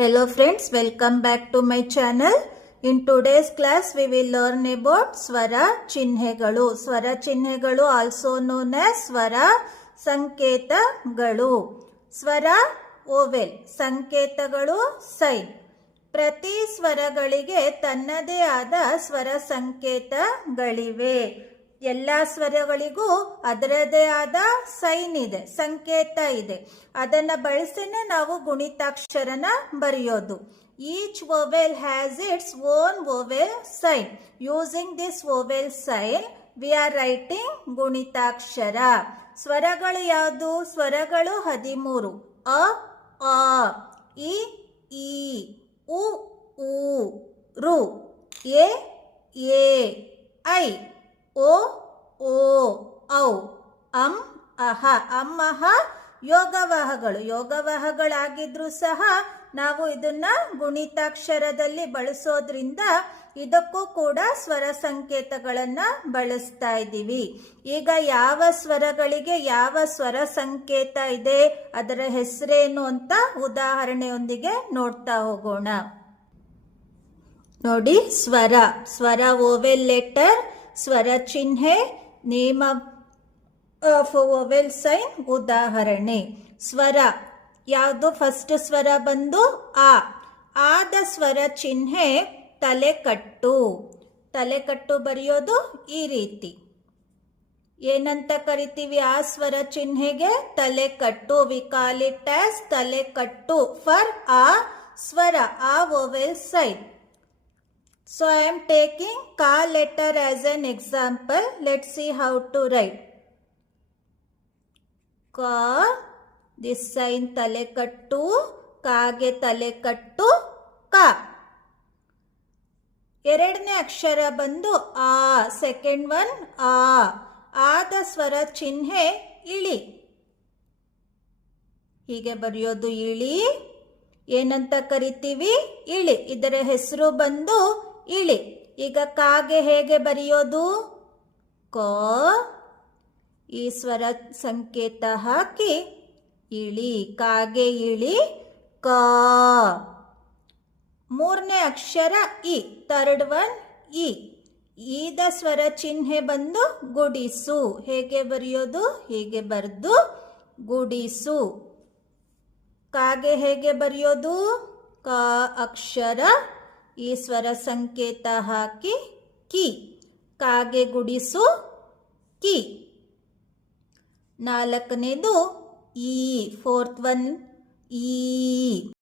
Hello friends, welcome back to my channel. In today's class we will learn about ಸ್ವರ ಚಿಹ್ನೆಗಳು. ಸ್ವರ ಚಿಹ್ನೆಗಳು also known as ಸ್ವರ ಸಂಕೇತಗಳು. ಸ್ವರ ಓವೆಲ್, ಸಂಕೇತಗಳು ಸೈನ್. ಪ್ರತಿ ಸ್ವರಗಳಿಗೆ ತನ್ನದೇ ಆದ ಸ್ವರ ಸಂಕೇತಗಳಿವೆ. ಎಲ್ಲ ಸ್ವರಗಳಿಗೂ ಅದರದೇ ಆದ ಸೈನ್ ಇದೆ, ಸಂಕೇತ ಇದೆ. ಅದನ್ನ ಬಳಸಿನೇ ನಾವು ಗುಣಿತಾಕ್ಷರನ ಬರೆಯೋದು. Each vowel has its own vowel sign. Using this vowel sign we are writing ಗುಣಿತಾಕ್ಷರ. ಸ್ವರಗಳು ಯಾವುದು? ಸ್ವರಗಳು 13. ಅ, ಆ, ಇ, ಈ, ಉ, ಊ, ರು, ಎ, ಐ, ಓ, ಓ, ಔ, ಅಂ, ಅಹ. ಅಂ, ಅಹ ಯೋಗವಾಹಗಳು. ಯೋಗವಾಹಗಳಾಗಿದ್ರೂ ಸಹ ನಾವು ಇದನ್ನ ಗುಣಿತಾಕ್ಷರದಲ್ಲಿ ಬಳಸೋದ್ರಿಂದ ಇದಕ್ಕೂ ಕೂಡ ಸ್ವರ ಸಂಕೇತಗಳನ್ನ ಬಳಸ್ತಾ ಇದ್ದೀವಿ. ಈಗ ಯಾವ ಸ್ವರಗಳಿಗೆ ಯಾವ ಸ್ವರ ಸಂಕೇತ ಇದೆ, ಅದರ ಹೆಸರೇನು ಅಂತ ಉದಾಹರಣೆಯೊಂದಿಗೆ ನೋಡ್ತಾ ಹೋಗೋಣ. ನೋಡಿ, ಸ್ವರ, ಸ್ವರ ಓವೆಲ್ ಲೆಟರ್, ಸ್ವರ ಚಿಹ್ನೆ, ನೇಮ್ ಆಫ್ ವೊವೆಲ್ ಸೈನ್. ಉದಾಹರಣೆ ಸ್ವರ ಯಾವುದು? ಫಸ್ಟ್ ಸ್ವರ ಬಂದು ಆ. ಆದ ಸ್ವರ ಚಿಹ್ನೆ ತಲೆಕಟ್ಟು. ತಲೆಕಟ್ಟು ಬರೆಯೋದು ಈ ರೀತಿ. ಏನಂತ ಕರಿತೀವಿ ಆ ಸ್ವರ ಚಿಹ್ನೆಗೆ? ತಲೆಕಟ್ಟು. ವಿ ಕಾಲ್ ಇಟ್ ಆಸ್ ತಲೆಕಟ್ಟು ಫಾರ್ ಆ ಸ್ವರ, ಆ vowel sign. So I am taking ka letter as an example. Let's see how to write. Ka, this sign talekattu, kaage talekattu, ka. ಎರಡನೇ ಅಕ್ಷರ ಬಂದು ಆ. ಸೆಕೆಂಡ್ ಒನ್ ಆ. ಆದ ಸ್ವರ ಚಿಹ್ನೆ ಇಳಿ. ಹೀಗೆ ಬರೆಯೋದು ಇಳಿ. ಏನಂತ ಕರಿತೀವಿ? ಇಳಿ. ಇದರ ಹೆಸರು ಬಂದು ಇಳಿ. ಈಗ ಕಾಗೆ ಹೇಗೆ ಬರೆಯೋದು? ಕ. ಈ ಸ್ವರ ಸಂಕೇತ ಹಾಕಿ ಇಳಿ. ಕಾಗೆ ಇಳಿ, ಕ. ಮೂರನೇ ಅಕ್ಷರ ಇ. ಥರ್ಡ್ ಒನ್ ಇ. ಈದ ಸ್ವರ ಚಿಹ್ನೆ ಬಂದು ಗುಡಿಸು. ಹೇಗೆ ಬರೆಯೋದು? ಹೀಗೆ ಬರೆದು ಗುಡಿಸು. ಕಾಗೆ ಹೇಗೆ ಬರೆಯೋದು? ಕ ಅಕ್ಷರ, ಈ ಸ್ವರ ಸಂಕೇತ ಹಾಕಿ ಕಿ. ಕಾಗೆ ಗುಡಿಸು ಕಿ. ನಾಲ್ಕನೇದು ಈ. ಫೋರ್ತ್ ಒನ್ ಈ.